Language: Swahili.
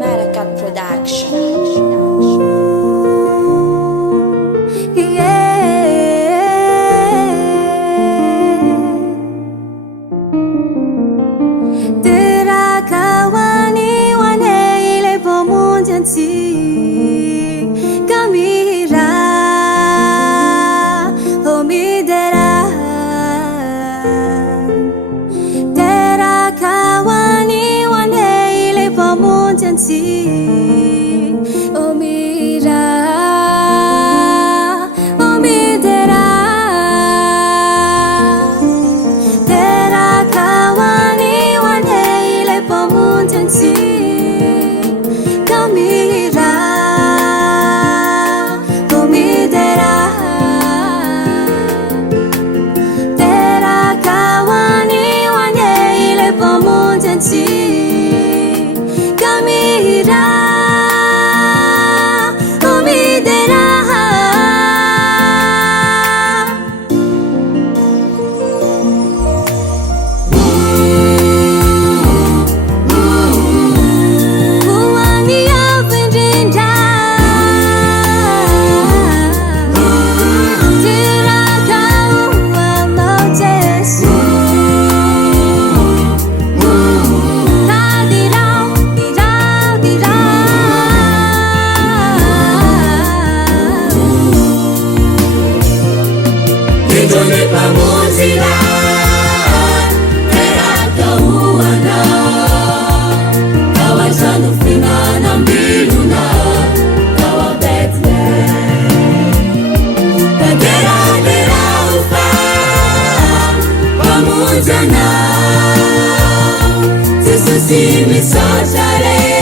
Merakat Production. तेरा kawani wane ile pomunjansi kamira homidera तेरा kawani wane ile pomunjansi omira homidera तेरा kawani wane ile pomunjansi kamira homidera तेरा kawani wane ile pomunjansi kamira homidera Buwani avendinda Tira kaua mautesi Tadirau, dirau, dirau Nitone pamuzila Tera kauana Kawa janu finana mbiluna Kawa Bethlehem Tagera dera ufa Pamoja na Tisu simi sochare